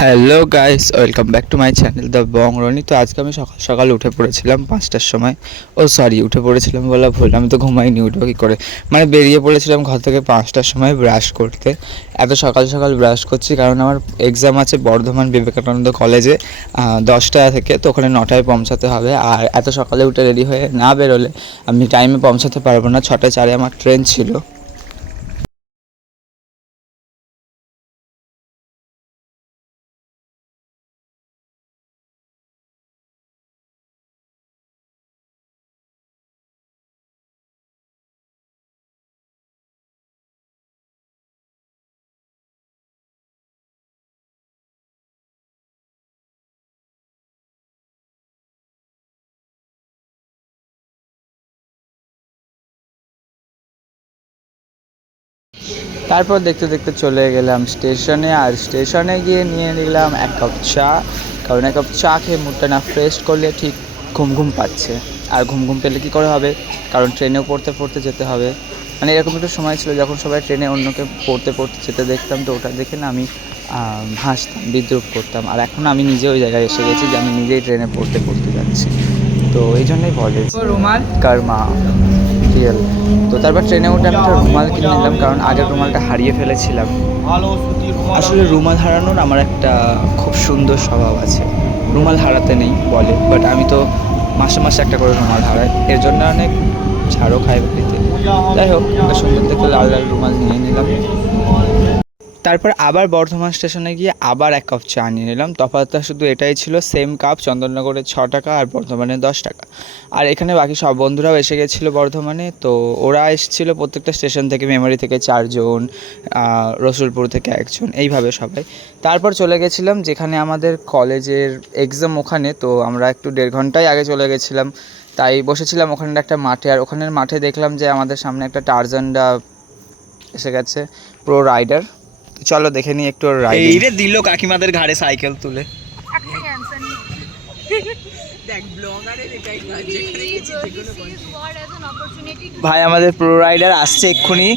Hello guys welcome back to my channel the বংরনি তো আজকে আমি সকাল সকাল উঠে পড়েছিলাম পাঁচটার সময়। ও সরি উঠে পড়েছিলাম বলা ভুল, আমি তো ঘুমাইনি, উঠবো কী করে? মানে বেরিয়ে পড়েছিলাম ঘর থেকে পাঁচটার সময় ব্রাশ করতে। এত সকাল সকাল ব্রাশ করছি, কারণ আমার এক্সাম আছে বর্ধমান বিবেকানন্দ কলেজে দশটা থেকে, তো ওখানে নটায় পৌঁছাতে হবে। আর এত সকালে উঠে রেডি হয়ে না বেরোলে, আমি টাইমে পৌঁছাতে পারব না। ছটায়, চারে আমার ট্রেন ছিল। তারপর দেখতে দেখতে চলে গেলাম স্টেশনে আর স্টেশনে গিয়ে নিয়ে নিলাম এক কাপ চা। কারণ এক কাপ চা খেয়ে মুডটা না ফ্রেশ করলে ঠিক ঘুম ঘুম পাচ্ছে। আর ঘুম ঘুম পেলে কী করে হবে? কারণ ট্রেনেও পড়তে পড়তে যেতে হবে। মানে এরকম একটা সময় ছিল যখন সবাই ট্রেনে অন্যকে পড়তে পড়তে যেতে দেখতাম তো ওটা দেখে না আমি হাসতাম বিদ্রুপ করতাম। আর এখন আমি নিজে ওই জায়গায় এসে গেছি যে আমি নিজেই ট্রেনে পড়তে পড়তে যাচ্ছি। তো এই জন্যই বলে রুমাল? কারমা। রিয়েল তো তারপর ট্রেনে উঠে আমি একটা রুমাল কিনে নিলাম, কারণ আগের রুমালটা হারিয়ে ফেলেছিলাম। আসলে রুমাল হারানোর আমার একটা খুব সুন্দর স্বভাব আছে। রুমাল হারাতে নেই, বলে বাট আমি তো মাসে মাসে একটা করে রুমাল হারাই। এর জন্য অনেক ছাড়ও খাই বাড়িতে। যাই হোক সুন্দর দেখে লাল লাল রুমাল নিয়ে নিলাম। তারপর আবার বর্ধমান স্টেশনে গিয়ে আবার এক কাপ চা নিয়ে নিলাম। তফাৎটা শুধু এটাই ছিল সেম কাপ চন্দননগরে ছ টাকা আর বর্ধমানে দশ টাকা। আর এখানে বাকি সব বন্ধুরাও এসে গেছিল বর্ধমানে, তো ওরা এসেছিল প্রত্যেকটা স্টেশন থেকে মেমোরি থেকে চারজন রসুলপুর থেকে একজন, এইভাবে সবাই। তারপর চলে গেছিলাম যেখানে আমাদের কলেজের এক্সাম ওখানে, তো আমরা একটু দেড় ঘন্টায় আগে চলে গেছিলাম। তাই বসেছিলাম ওখানে একটা মাঠে, আর ওখানের মাঠে দেখলাম যে আমাদের সামনে একটা টারজানডা এসে গেছে প্রো রাইডার চলো দেখে নিই একটু রাইড এই রে দিল কাকিমাদের ঘাড়ে সাইকেল তুলে। ভাই আমাদের প্রো রাইডার আসছে এক্ষুনি।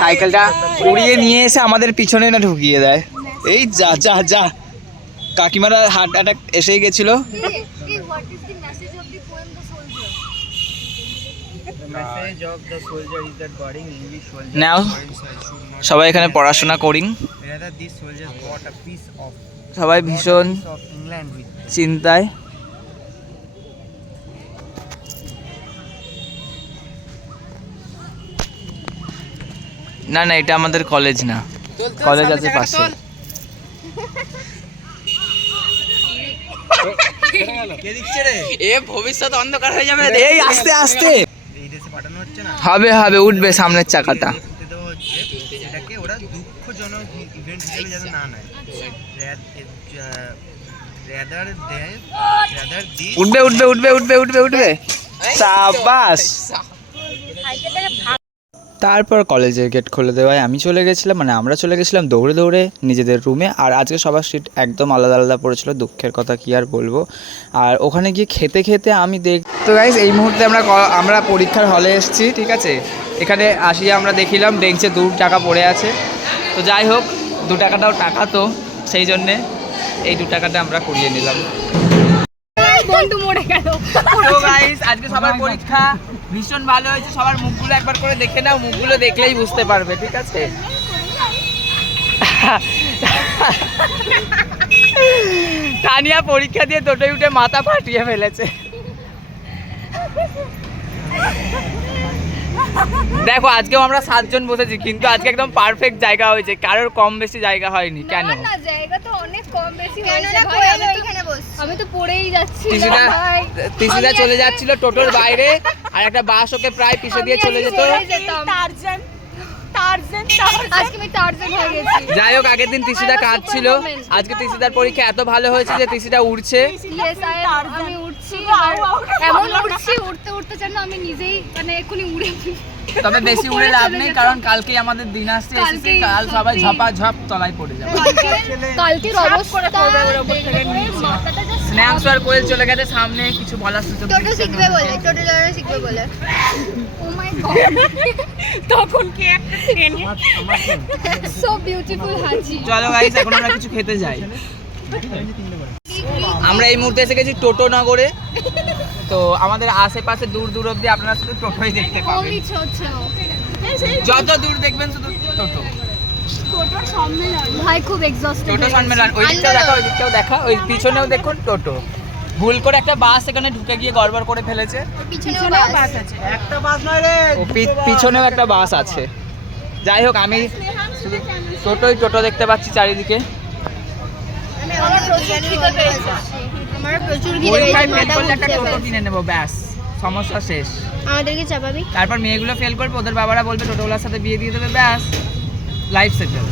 সাইকেলটা উড়িয়ে নিয়ে এসে আমাদের পিছনে না ঢুকিয়ে দেয়। এই যা যা যা। কাকিমারা হার্ট অ্যাটাক এসেই গেছিল। Not সবাই এখানে পড়াশোনা করি। সবাই ভীষণ. চিন্তায়। না না এটা আমাদের কলেজ না। কলেজ আছে পাশে। কে দিচ্ছে রে? এ ভবিষ্যৎ অন্ধকার হয়ে যাবে এই আস্তে আস্তে। এই দেশে পাঠানো হচ্ছে না? হবে হবে উঠবে সামনের চাকাটা করতে দেওয়া হচ্ছে সেটাকে ওরা ইভেন্ট হিসেবে যেন না নেয়। রেদার দেয় রেদার দিস উঠবে উঠবে উঠবে উঠবে উঠবে উঠবে। সাবাস। তারপর কলেজের গেট খুলে দেওয়ায় আমি চলে গেছিলাম মানে আমরা চলে গেছিলাম দৌড়ে দৌড়ে নিজেদের রুমে আর আজকে সবার সিট একদম আলাদা আলাদা পড়েছিল দুঃখের কথা কি আর বলব। আর ওখানে গিয়ে খেতে খেতে আমি দেখ তো গাইজ এই মুহূর্তে আমরা ক- আমরা পরীক্ষার হলে এসেছি ঠিক আছে? এখানে আসিয়ে আমরা দেখিলাম বেঞ্চে দু টাকা পড়ে আছে। তো যাই হোক দু টাকাটাও টাকা তো সেই জন্যে এই দু টাকাটা আমরা করিয়ে নিলাম। বন্ধু মরে গেল। তো গাইস আজকে সবার পরীক্ষা ভীষণ ভালো হয়েছে সবার মুখগুলো একবার করে দেখে নাও মুখগুলো দেখলেই বুঝতে পারবে ঠিক আছে? তানিয়া পরীক্ষা দিয়ে টোটোয় উঠে মাথা ফাটিয়ে ফেলেছে। দেখো আজকেও আমরা সাতজন বসেছি কিন্তু আজকে একদম পারফেক্ট জায়গা হয়েছে। কারোর কম বেশি জায়গা হয়নি কেন? না জায়গা তো অনেক কম বেশি হয়েছে ভাই, আমি তো- এখানে বস আমি তো পড়েই যাচ্ছি তিসিদা ভাই। তিসিদা চলে যাচ্ছিল টোটোর বাইরে আর একটা বাস ওকে প্রায় পিছে দিয়ে চলে যেত। যাই হোক আগের দিন তিসিদা কাঁদছিল। আজকে তিসিদার পরীক্ষা এত ভালো হয়েছে যে তিসিদা আমি উঠছি এমন উঠছি উঠতে উঠতে যেন আমি নিজেই মানে এক্ষুনি উড়ে তবে বেশি উড়ে লাভ নেই কারণ কালকে আমাদের দিন আসছে এসেছে কাল সবাই। ঝপা ঝপ তলায় পড়ে যাবে। কালকে কালকের অবস্থা মাথাটা স্ন্যাক্স আর কোয়েল চলে গেছে সামনে কিছু বলার সুযোগ টোটো শিখবে বলে টোটো চালানো শিখবে বলে। Oh my god. তখন কে একটা ট্রেনে সো বিউটিফুল হাজি চলো গাইস এখন আমরা কিছু খেতে যাই। আমরা এই মুহূর্তে এসে গেছি টোটো নগরে। তো আমাদের আশেপাশে দূর দূর অবধি আপনারা শুধু টোটোই দেখতে পাবেন। যত দূর দেখবেন শুধু টোটো ভাই খুব এক্সস্টেড টোটো সম্মেলন ওই দিকটাও দেখা ওই দিকটাও দেখা ওই পিছনেও দেখুন টোটো। ভুল করে একটা বাস এখানে ঢুকে গিয়ে গড়বড় করে ফেলেছে। পিছনে বাস আছে। একটা বাস নয় রে পিছনেও একটা বাস আছে। যাই হোক আমি টোটোই টোটো দেখতে পাচ্ছি চারিদিকে। টোটো ব্যাস। সমস্যা শেষ। আমাদেরকে চাপাবি? তারপর মেয়েগুলো ফেল করবে ওদের বাবারা বলবে টোটোগুলোর সাথে বিয়ে দিয়ে দেবে ব্যাস। লাইফ সেটেল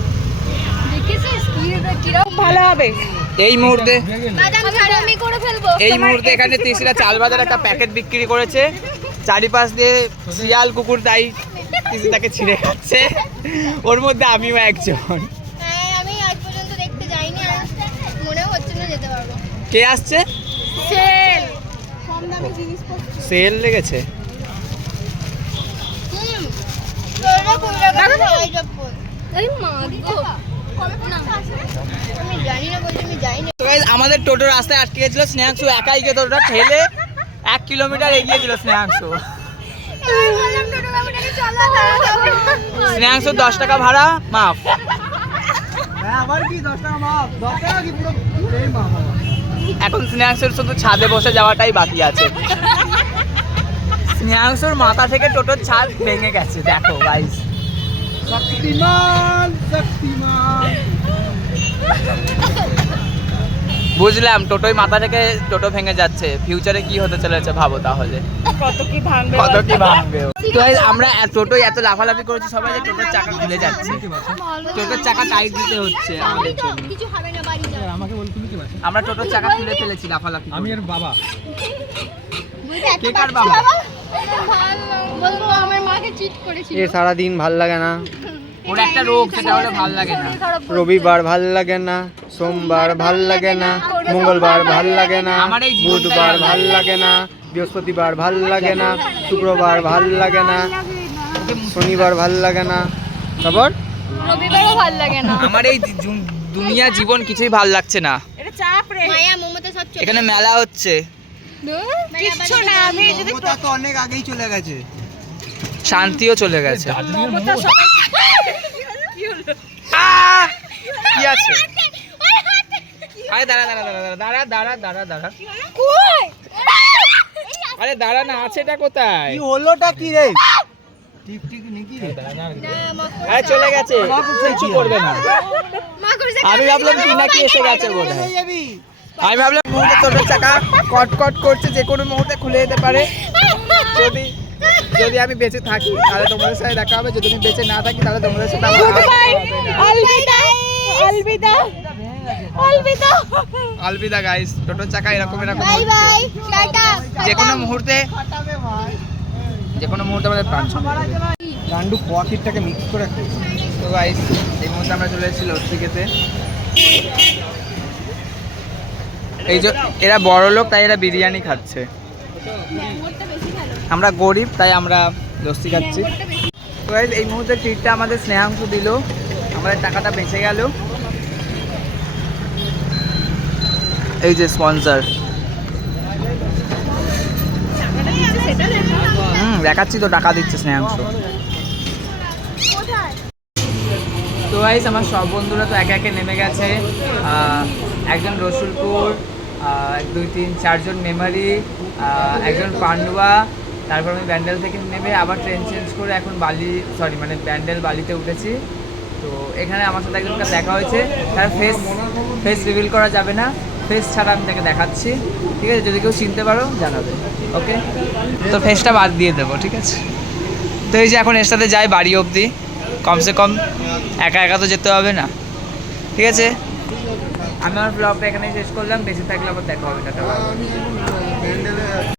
দেখেছিস? ভালো হবে। এই মুহূর্তে বাদাম ছাড়া আমি করে ফেলব। এই মুহূর্তে এখানে তিসিরা চাল বাজার একটা প্যাকেট বিক্রি করেছে। চারিপাশ দিয়ে শিয়াল কুকুর তাই তিসি তাকে ছিঁড়ে খাচ্ছে। ওর মধ্যে আমিও একজন। হ্যাঁ আমি আজ পর্যন্ত দেখতে যাইনি আর মনেও হচ্ছে না যেতে পারব। কে আসছে? সেল। লেগেছে। আমাদের টোটো রাস্তায় আটকে গেছিল স্নেহাংশু একাই গিয়ে টোটোটা ঠেলে এক কিলোমিটার এগিয়ে দিল স্নেহাংশু। স্নেহাংশু দশ টাকা ভাড়া মাফ। হ্যাঁ আমার। এখন স্নেহাংশুর শুধু ছাদে বসে যাওয়াটাই বাকি আছে। স্নেহাংশুর মাথা থেকে টোটোর ছাদ ভেঙে গেছে দেখো গাইস Saktiman! Saktiman! বুঝলাম টোটোই মাথা থেকে টোটো ভেঙে যাচ্ছে। ফিউচারে কি হতে চলেছে ভাবো তাহলে। কত কি ভাঙবে কত কি ভাঙবে? তো আমরা টোটোই এত লাফালাফি করেছি সবাই যে টোটোর চাকা খুলে যাচ্ছে। টোটোর চাকা টাইট দিতে হচ্ছে আমাদের কিছু হবে না বাড়ি যা আমাকে বল তুমি কি বাচ্চা আমরা টোটোর চাকা খুলে ফেলেছি লাফালাফি আমি এর বাবা। কে কার বাবা? বলব আমার মাকে চিট করেছিল। এ সারাদিন ভালো লাগে না। ওর একটা রোগ সেটা হলে ভালো লাগে না। রবিবার ভালো লাগে না সোমবার ভালো লাগে না মঙ্গলবার ভালো লাগে না আমার এই বুধবার ভালো ভালো লাগে না বৃহস্পতিবার ভালো লাগে না শুক্রবার ভালো লাগে না শনিবার ভালো লাগে না। তারপর? রবিবারও ভালো লাগে না। আমার এই দুনিয়া জীবন কিছুই ভালো লাগছে না। মায়া মমতা সব চলে এখানে মেলা হচ্ছে। কিচ্ছু না আমি যদি তো অনেক আগেই চলে গেছে। শান্তিও চলে গেছে। মমতা সবাই আহ! কি আছে? আরে দাঁড়া দাঁড়া দাঁড়া দাঁড়া দাঁড়া দাঁড়া দাঁড়া আরে দাঁড়া না আছে এটা কোথায়? কি হলোটা কি রে? ঠিক ঠিক নাকি রে? আরে চলে গেছে। কিছু করবে না। আমি ভাবলাম কি নাকি এসে গেছে যাবি আমি ভাবলাম মুহূর্তে চাকা কট কট করছে যে কোনো মুহূর্তে খুলে যেতে পারে। যদি যদি আমি বেঁচে থাকি তাহলে তোমাদের সাথে দেখা হবে। যদি আমি বেঁচে না থাকি তাহলে তোমাদের সাথে। আলবিদা আলবিদা আলবিদা। আলবিদা গাইস টোটোর চাকা এরকম এরকম বাই বাই টাটা যে কোনো মুহূর্তে যে কোনো মুহূর্তে আমাদের প্রাণ। গান্ডু পকেটটাকে মিক্স করে তো গাইস এই মুহূর্তে আমরা চলে এসেছি লস্যিকেতে। এই যে এরা বড় লোক তাই এরা বিরিয়ানি খাচ্ছে। আমরা গরিব, তাই আমরা লস্যি খাচ্ছি। তো এই মুহূর্তে ট্রিটটা আমাদের স্নেহাংশ দিল। আমাদের টাকাটা বেঁচে গেল। এই যে স্পন্সর হুম, দেখাচ্ছি তো, টাকা দিচ্ছে স্নেহাংশ তো গাইস আমার সব বন্ধুরা তো একে একে নেমে গেছে। একজন রসুলপুর দুই, তিন, চারজন মেমারি একজন পান্ডুয়া তারপর আমি ব্যান্ডেল থেকে নেমে আবার ট্রেন চেঞ্জ করে এখন বালি সরি মানে ব্যান্ডেল বালিতে উঠেছি। তো এখানে আমার সাথে একজনকে দেখা হয়েছে। তার ফেস ফেস রিভিল করা যাবে না। ফেস ছাড়া আমি তাকে দেখাচ্ছি। ঠিক আছে? যদি কেউ চিনতে পারো, জানাবে। ওকে তো ফেসটা বাদ দিয়ে দেবো, ঠিক আছে? তো এই যে এখন এর সাথে যাই বাড়ি অবধি। কমসে কম একা একা তো যেতে হবে না। ঠিক আছে? আমি আমার ব্লগটা এখানেই শেষ করলাম। বেশি থাকলে আবার দেখা হবে, টাটা